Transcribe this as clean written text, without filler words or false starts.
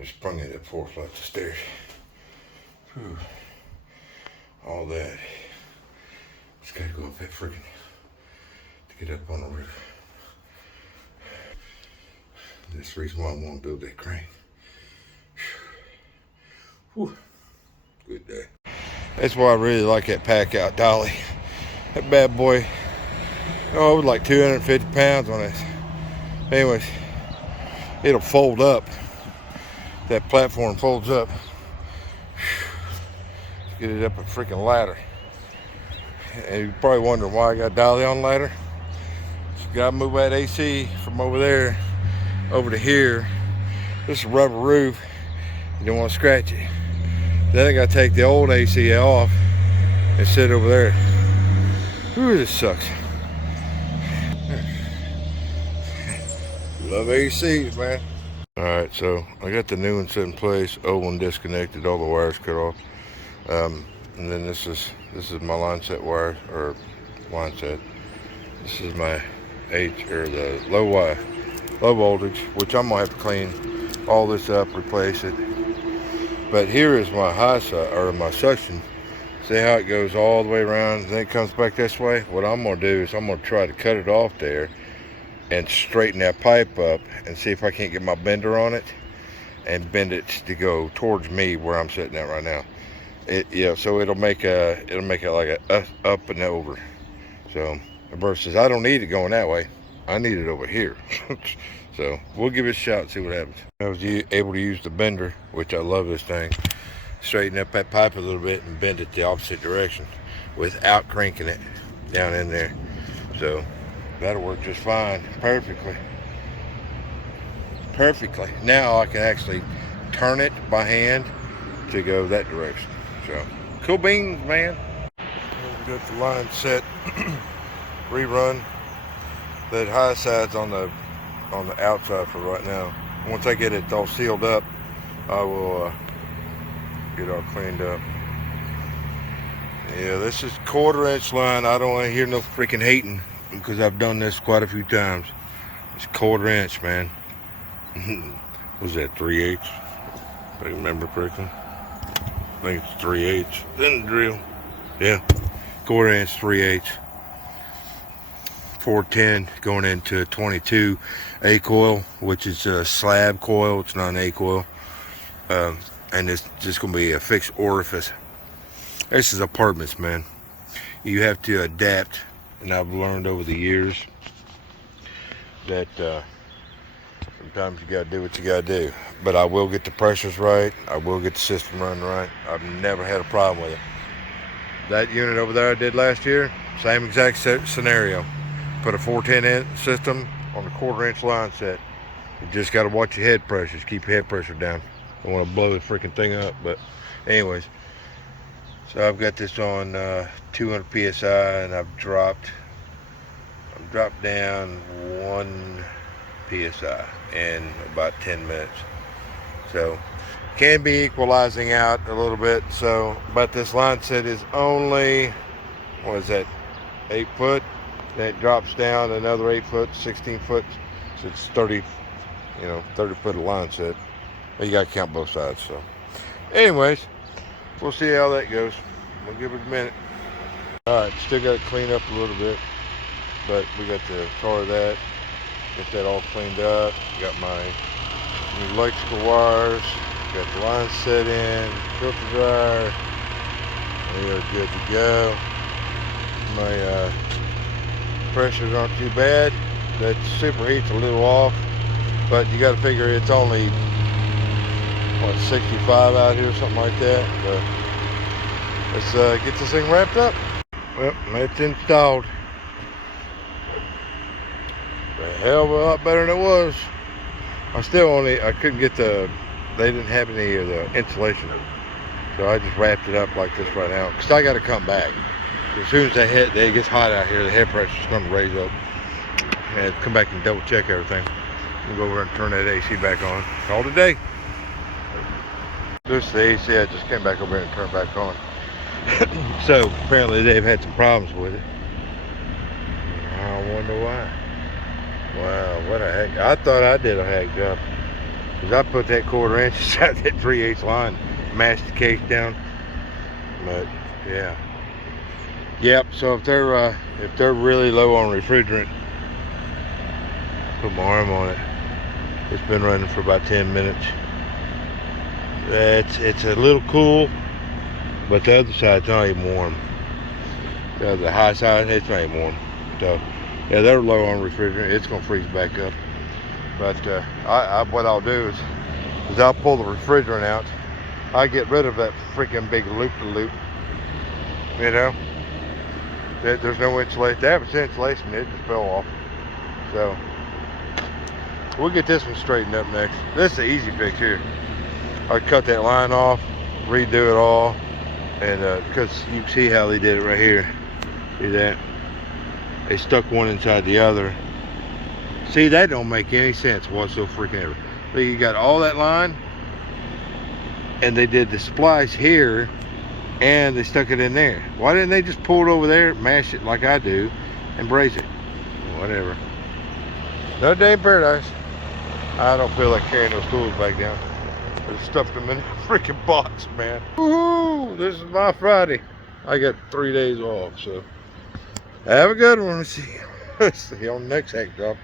I sprung it up 4 flights of stairs. Whew. All that. Just gotta go up that freaking to get up on the roof. That's the reason why I want to build that crane. Whew. Good day. That's why I really like that pack-out dolly. That bad boy, oh, it was like 250 pounds on it. Anyways, it'll fold up. That platform folds up. Get it up a freaking ladder. And you're probably wondering why I got dolly on ladder. Just gotta move that AC from over there over to here. This is a rubber roof. You don't want to scratch it. Then I gotta take the old AC off and sit over there. Ooh, this sucks. Love ACs, man. Alright, so I got the new one set in place, old one disconnected, all the wires cut off. And then this is my line set wire, or line set. This is my the low voltage, which I'm gonna have to clean all this up, replace it. But here is my high side, or my suction. See how it goes all the way around, and then it comes back this way? What I'm gonna do is I'm gonna try to cut it off there and straighten that pipe up and see if I can't get my bender on it and bend it to go towards me where I'm sitting at right now. So it'll make it like a up and over. So versus I don't need it going that way, I need it over here. So we'll give it a shot and see what happens. I was able to use the bender, which I love this thing, straighten up that pipe a little bit and bend it the opposite direction without cranking it down in there. So that'll work just fine, perfectly. Now I can actually turn it by hand to go that direction. So cool beans, man. We got the line set, rerun. That high side's on the outside for right now. Once I get it all sealed up, I will get it all cleaned up. Yeah, this is 1/4 inch line. I don't want to hear no freaking hating, because I've done this quite a few times. It's 1/4 inch, man. Was that 3/8? If I remember correctly. I think it's 3/8. Then the drill. Yeah, 1/4 inch, 3/8. 410 going into 22 A coil, which is a slab coil. It's not an A coil. And it's just going to be a fixed orifice. This is apartments, man. You have to adapt. And I've learned over the years that sometimes you gotta do what you gotta do. But I will get the pressures right. I will get the system running right. I've never had a problem with it. That unit over there I did last year, same exact scenario. Put a 410 system on a 1/4 inch line set. You just gotta watch your head pressures. Keep your head pressure down. Don't want to blow the freaking thing up. But anyways. So I've got this on 200 PSI, and I've dropped down 1 PSI in about 10 minutes. So can be equalizing out a little bit. So, but this line set is only, what is that, 8 foot? Then it drops down another 8 foot, 16 foot. So it's 30 foot of line set. But you got to count both sides. So anyways, we'll see how that goes. We'll give it a minute. Alright, still got to clean up a little bit, but we got to tar that, get that all cleaned up. Got my new electrical wires, got the line set in, filter dryer. We are good to go. My pressures aren't too bad. That superheat's a little off, but you got to figure it's only 65 out here, something like that. But let's get this thing wrapped up. Well, it's installed. A hell of a lot better than it was. I couldn't get they didn't have any of the insulation. So I just wrapped it up like this right now. Because I got to come back. As soon as it gets hot out here, the head pressure's going to raise up. And come back and double check everything. We'll go over and turn that AC back on. Call it a day. This is the AC I just came back over here and turned back on. So apparently they've had some problems with it. I wonder why. Wow, what a heck. I thought I did a hack job. Cause I put that 1/4 inch inside that 3/8 line, mashed the case down. But yeah. Yep, so if they're really low on refrigerant, put my arm on it. It's been running for about 10 minutes. It's a little cool, but the other side's not even warm. The high side, it's not even warm. So yeah, they're low on refrigerant. It's gonna freeze back up. But what I'll do is I'll pull the refrigerant out. I get rid of that freaking big loop-to-loop. You know, there's no insulation. They have insulation. It just fell off. So we'll get this one straightened up next. This is the easy fix here. I cut that line off, redo it all, and because you can see how they did it right here. See that? They stuck one inside the other. See, that don't make any sense whatsoever freaking ever. But you got all that line, and they did the splice here, and they stuck it in there. Why didn't they just pull it over there, mash it like I do, and brace it? Whatever. No day in paradise. I don't feel like carrying those tools back down. I just stuffed them in a freaking box, man. Woohoo! This is my Friday. I got 3 days off, so have a good one. See you on the next hack job.